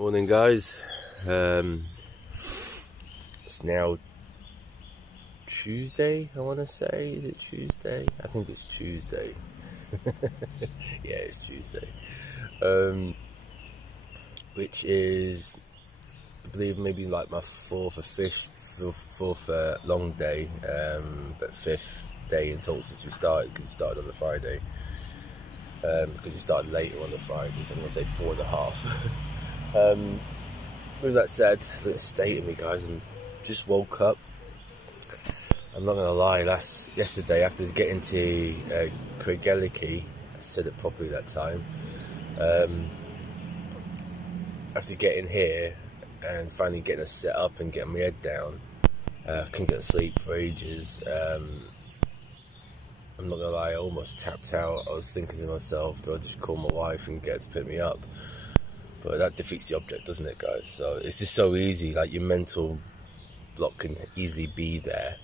Morning guys, it's now Tuesday, I want to say. Is it Tuesday? I think it's Tuesday. Yeah, it's Tuesday, which is, I believe, maybe like my fourth long day, but fifth day in total since we started, because we started on the Friday, because we started later on the Friday, so I'm going to say 4.5. With that said, look at the state of me guys, and just woke up. I'm not gonna lie, yesterday after getting to Craigellachie, I said it properly that time, after getting here and finally getting us set up and getting my head down, I couldn't get to sleep for ages. I'm not gonna lie, I almost tapped out. I was thinking to myself, do I just call my wife and get her to pick me up? But that defeats the object, doesn't it, guys? So it's just so easy, like your mental block can easily be there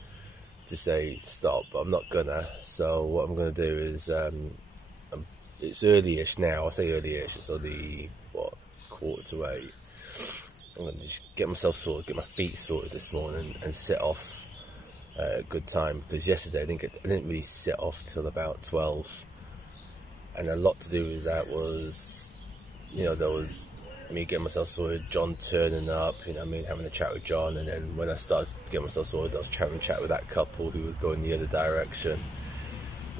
to say stop, but I'm not gonna. So what I'm gonna do is, it's early-ish now. I say early-ish, it's only, what, 7:45. I'm gonna just get myself sorted, get my feet sorted this morning and set off at a good time, because yesterday I didn't really set off till about 12. And a lot to do with that was, you know, there was me getting myself sorted, John turning up, you know what I mean, having a chat with John, and then when I started getting myself sorted, I was having a chat with that couple who was going the other direction,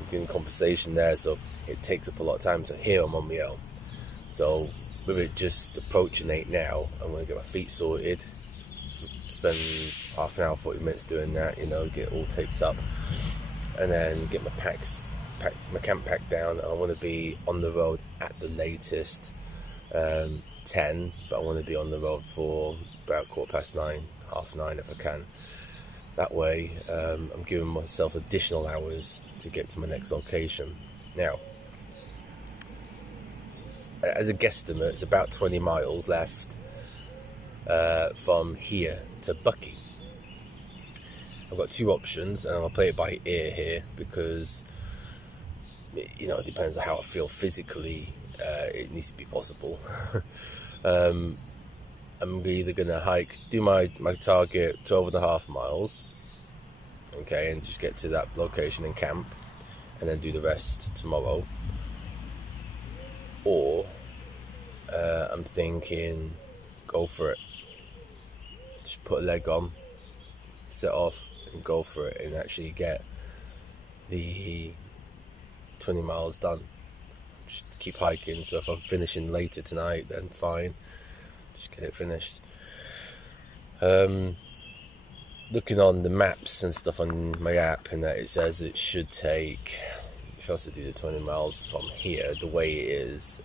getting conversation there, so it takes up a lot of time to hear them on my own. So with it just approaching 8 now, I'm going to get my feet sorted, spend half an hour, 40 minutes doing that, you know, get all taped up, and then get my camp pack down. I want to be on the road at the latest 10, but I want to be on the road for about 9:15, 9:30 if I can. That way I'm giving myself additional hours to get to my next location. Now, as a guesstimate, it's about 20 miles left from here to Buckie. I've got two options, and I'll play it by ear here, because you know, it depends on how I feel physically. It needs to be possible. I'm either gonna hike, do my target 12.5 miles, okay, and just get to that location and camp, and then do the rest tomorrow. Or I'm thinking, go for it. Just put a leg on, set off, and go for it, and actually get the 20 miles done. Just keep hiking, so if I'm finishing later tonight, then fine, just get it finished. Looking on the maps and stuff on my app, and that it says it should take, if I was to do the 20 miles from here, the way it is,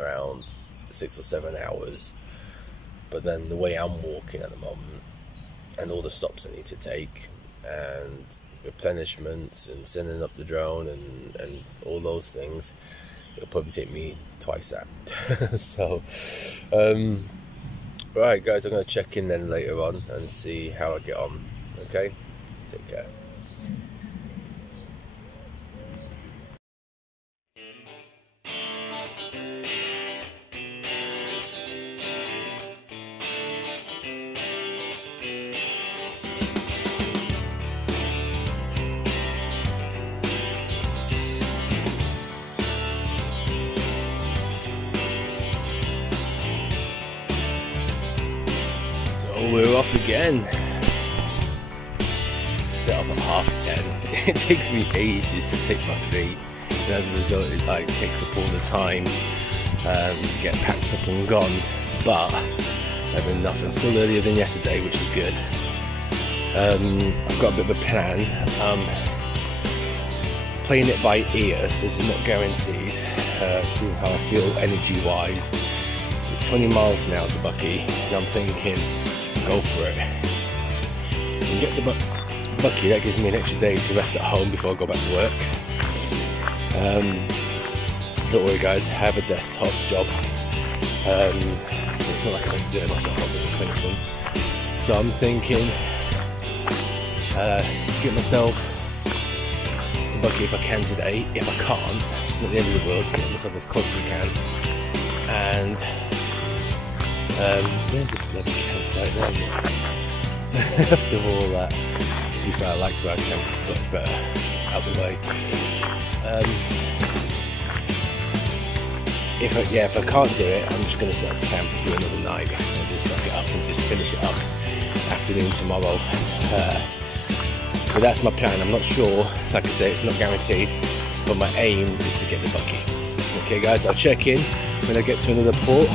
around 6 or 7 hours. But then the way I'm walking at the moment, and all the stops I need to take, and replenishments and sending up the drone and all those things, it'll probably take me twice that. So right guys, I'm going to check in then later on and see how I get on. Okay, take care. We're off again. Set off at 10:30. It takes me ages to take my feet, and as a result it like takes up all the time to get packed up and gone. But I've been nothing. Still earlier than yesterday, which is good. I've got a bit of a plan. Playing it by ear, so this is not guaranteed. See how I feel energy wise. It's 20 miles now to Buckie, and I'm thinking, go for it. And get to Buckie, that gives me an extra day to rest at home before I go back to work. Don't worry guys, I have a desktop job, so it's not like I'm exerting myself up in the clinician. So I'm thinking, get myself to Buckie if I can today. If I can't, it's not the end of the world, to get myself as close as I can, and There's a bloody campsite there. After all that, to be fair, I liked where I camped, it's much better out the way. If I can't do it, I'm just going to set up camp and do another night and just suck it up and just finish it up afternoon tomorrow. But that's my plan. I'm not sure, like I say, it's not guaranteed, but my aim is to get to Buckie. Okay guys, I'll check in when I get to another port,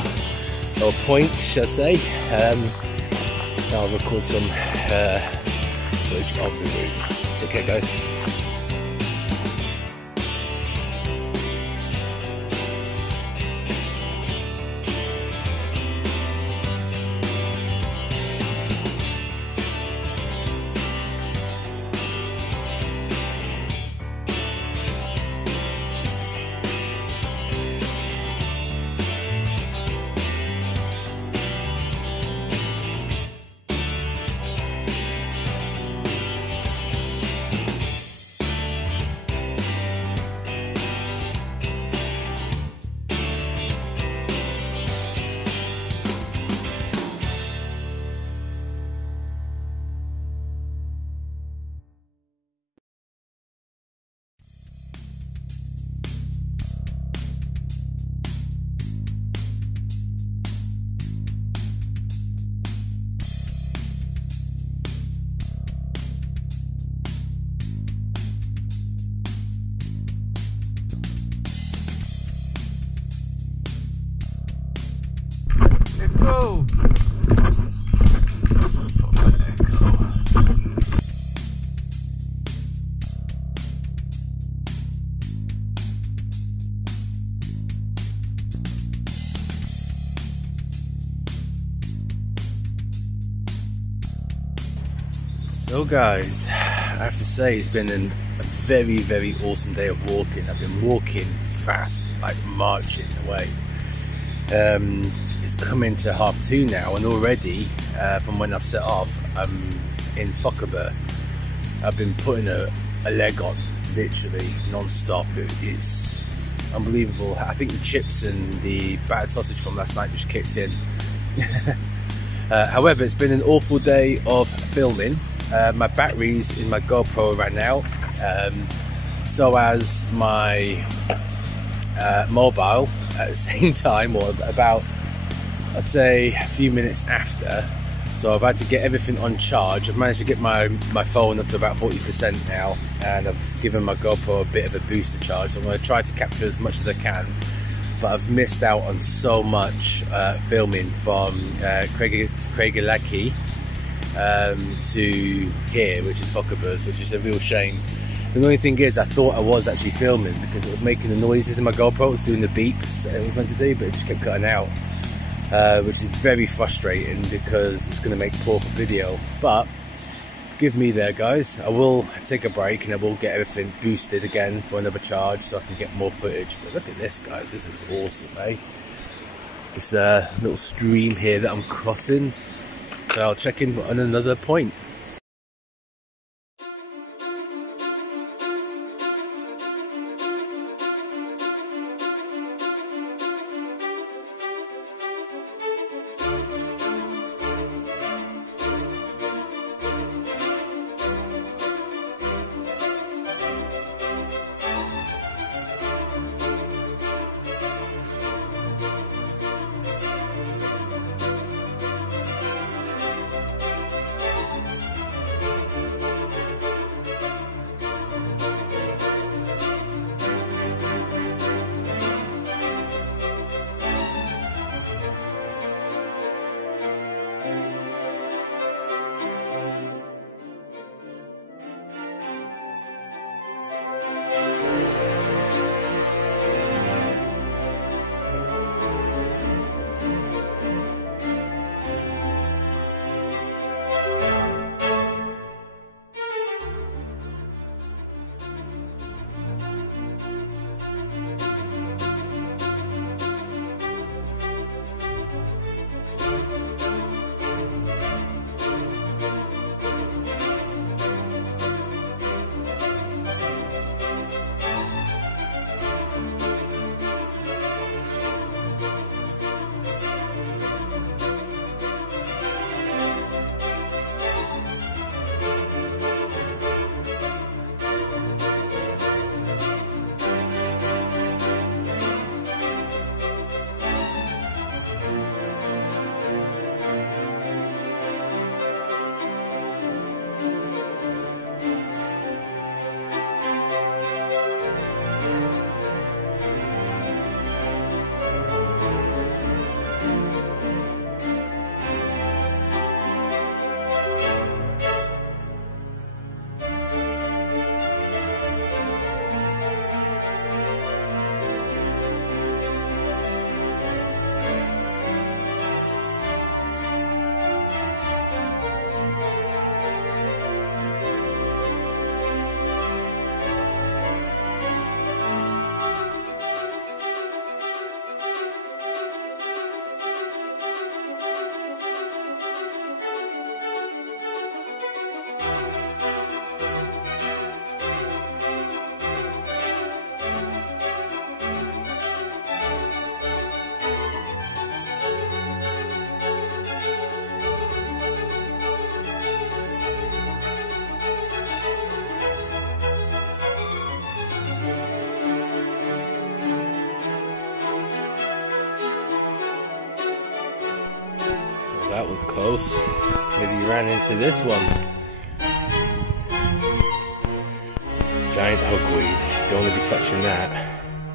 or point, shall I say. I'll record some footage of the route. Take care guys. Go! So guys, I have to say it's been a very awesome day of walking. I've been walking fast, like marching away. It's coming to 2:30 now, and already from when I've set off, I'm in Buckie. I've been putting a leg on, literally non-stop. It's unbelievable. I think the chips and the battered sausage from last night just kicked in. However, it's been an awful day of filming. My batteries in my GoPro ran out, so as my mobile at the same time, or about, I'd say, a few minutes after. So I've had to get everything on charge. I've managed to get my phone up to about 40% now, and I've given my GoPro a bit of a booster charge. So I'm going to try to capture as much as I can, but I've missed out on so much filming from Craigellachie to here, which is Buckie, which is a real shame. The only thing is, I thought I was actually filming because it was making the noises in my GoPro. It was doing the beeps it was meant to do, but it just kept cutting out, which is very frustrating because it's going to make poor video. But give me there guys, I will take a break and I will get everything boosted again for another charge so I can get more footage. But look at this guys, this is awesome, eh? This little stream here that I'm crossing. So I'll check in on another point. that was close. Maybe ran into this one. Giant hogweed. Don't want to be touching that.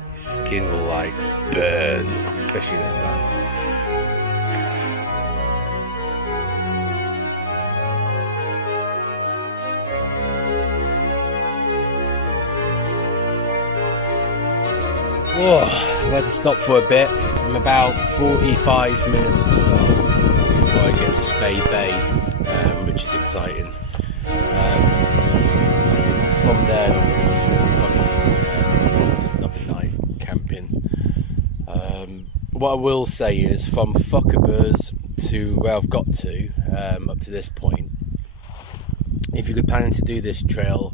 Your skin will like burn, especially in the sun. Oh, I've had to stop for a bit. I'm about 45 minutes or so before I get to Spey Bay, which is exciting. From there, I'm going to Buckie, another night camping. What I will say is, from Fuckaburrs to where I've got to, up to this point, if you're planning to do this trail,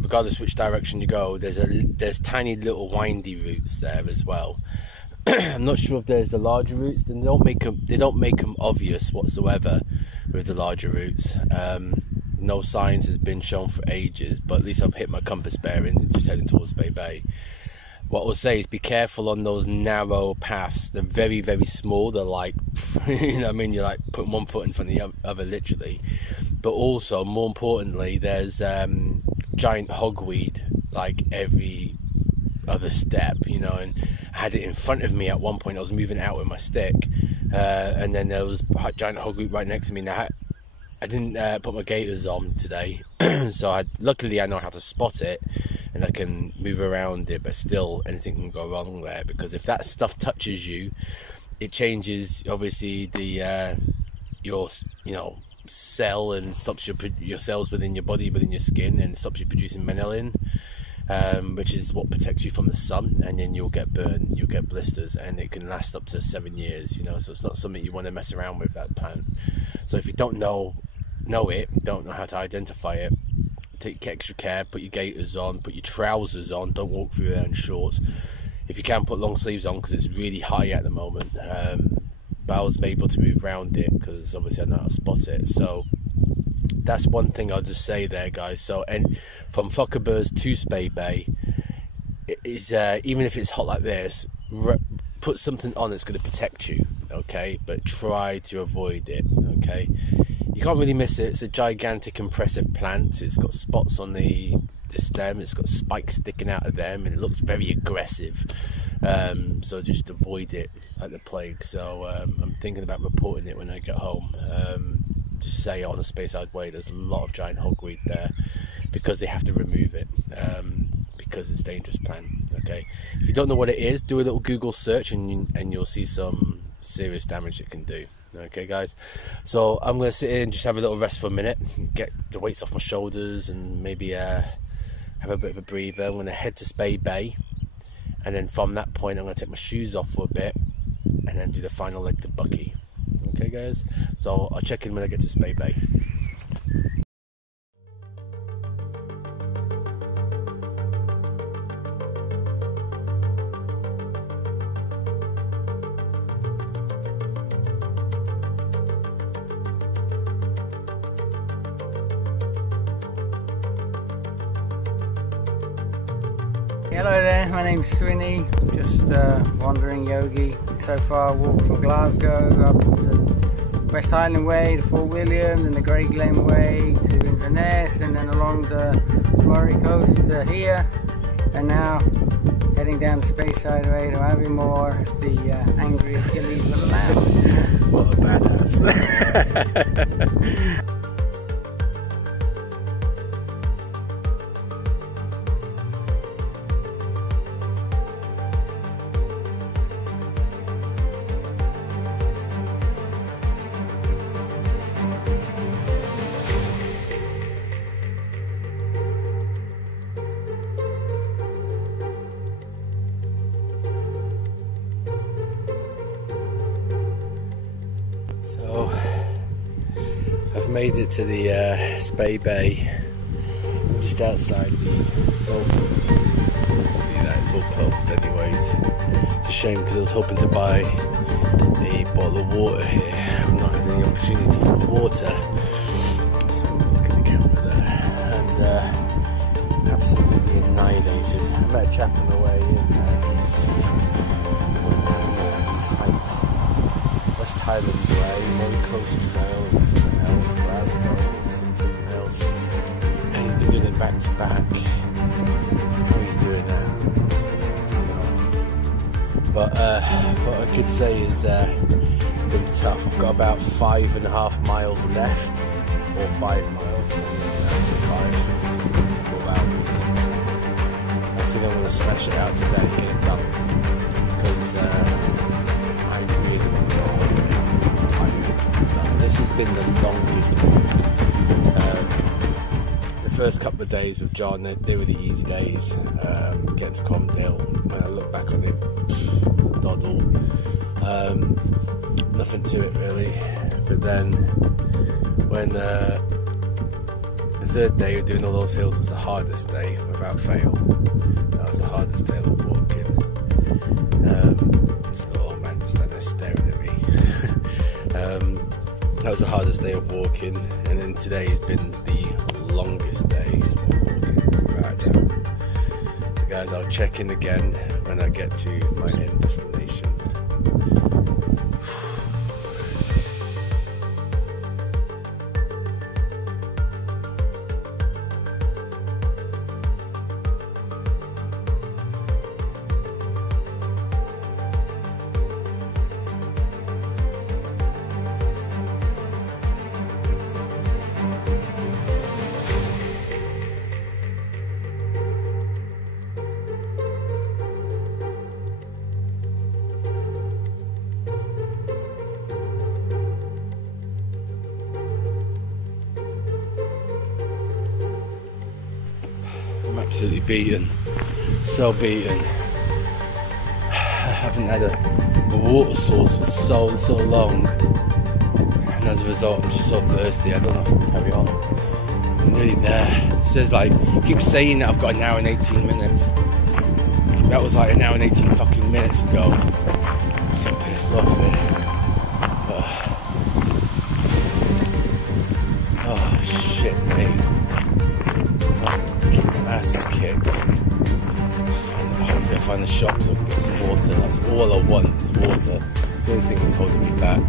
regardless which direction you go, there's tiny little windy routes there as well. I'm not sure if there's the larger routes. They don't make them obvious whatsoever with the larger routes. No signs has been shown for ages, but at least I've hit my compass bearing and just heading towards Spey Bay. What I'll say is be careful on those narrow paths. They're very, very small. They're like, you know what I mean? You're like putting one foot in front of the other, literally. But also, more importantly, there's giant hogweed like every other step, you know, and I had it in front of me at one point. I was moving out with my stick, and then there was giant hogweed right next to me. Now I didn't put my gaiters on today, so luckily I know how to spot it and I can move around it, but still anything can go wrong there, because if that stuff touches you, it changes obviously the your cell and stops your cells within your body, within your skin, and stops you producing melanin, which is what protects you from the sun, and then you'll get burned, you'll get blisters, and it can last up to 7 years, you know. So it's not something you want to mess around with, that plant. So if you don't know don't know how to identify it, take extra care, put your gaiters on, put your trousers on, don't walk through there in shorts. If you can, put long sleeves on, because it's really high at the moment. But I was able to move around it because obviously I know how to spot it. So that's one thing I'll just say there, guys. So, and from Fuckaburrs to Spey Bay, it is, even if it's hot like this, put something on that's going to protect you, okay? But try to avoid it, okay? You can't really miss it. It's a gigantic impressive plant. It's got spots on the stem, it's got spikes sticking out of them, and it looks very aggressive. So just avoid it like the plague. So I'm thinking about reporting it when I get home. Just say on the Speyside Way there's a lot of giant hogweed there, because they have to remove it, because it's a dangerous plant, okay? If you don't know what it is, do a little Google search and you'll see some serious damage it can do. Okay guys, so I'm going to sit in and just have a little rest for a minute, get the weights off my shoulders, and maybe have a bit of a breather. I'm going to head to Spey Bay, and then from that point I'm going to take my shoes off for a bit and then do the final leg to Buckie. Okay guys, so I'll check in when I get to Spey Bay. Hello there, my name's Swinny, just wandering yogi. So far I walked from Glasgow up the West Highland Way to Fort William, then the Craigellachie Way to Inverness, and then along the Moray coast to here, and now heading down the Speyside Way to Aviemore if the angry Achilles will allow. What a badass. So I've made it to the Spey Bay, just outside the dolphin centre. See that, it's all closed anyways. It's a shame because I was hoping to buy a bottle of water here. I've not had any opportunity for water. So I'm looking at the camera there, and absolutely annihilated. I met a chap on the way in, he's height less West Highland Way, Moy Coast Trail, and something else, Glasgow, and something else. And he's been doing it back to back. How he's doing that, I don't know. But what I could say is it's been tough. I've got about 5.5 miles left, or 5 miles, to 5, to some football out reasons. I think I'm going to smash it out today and get it done, because I really want to go home and I'm tired to be done. This has been the longest walk. The first couple of days with John, they were the easy days. Getting to Comdale, when I look back on it, it's a doddle. Nothing to it really. But then when the third day of doing all those hills was the hardest day, without fail. That was the hardest day of walking. This little old man just standing there staring at me. That was the hardest day of walking, and then today has been the longest day of walking, without a doubt. So guys, I'll check in again when I get to my end destination. I'm absolutely beaten, so beaten. I haven't had a water source for so long, and as a result I'm just so thirsty. I don't know if I can carry on. I'm nearly there. It says like, it keeps saying that I've got an hour and 18 minutes. That was like an hour and 18 fucking minutes ago. I'm so pissed off here. Oh shit, mate. Ass is kicked. Hopefully I find a shop so I can get some water. That's all I want is water. It's the only thing that's holding me back.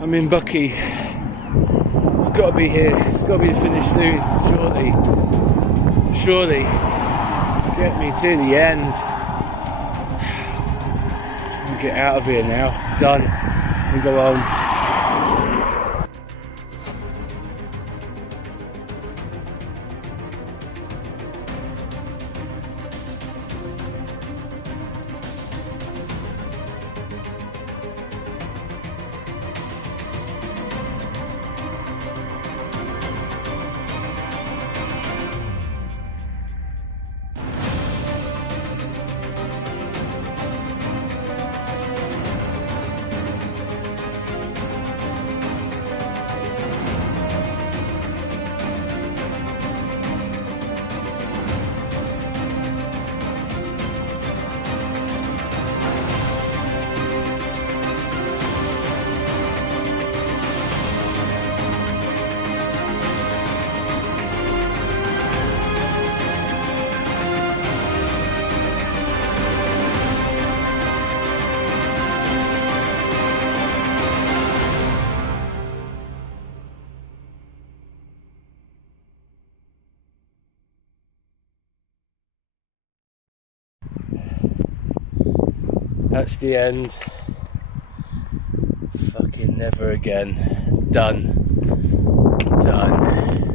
I'm in Buckie. It's got to be here. It's got to be finished soon, surely. Surely. Get me to the end. Just want to get out of here now. Done. And go home. That's the end. Fucking never again. Done. Done.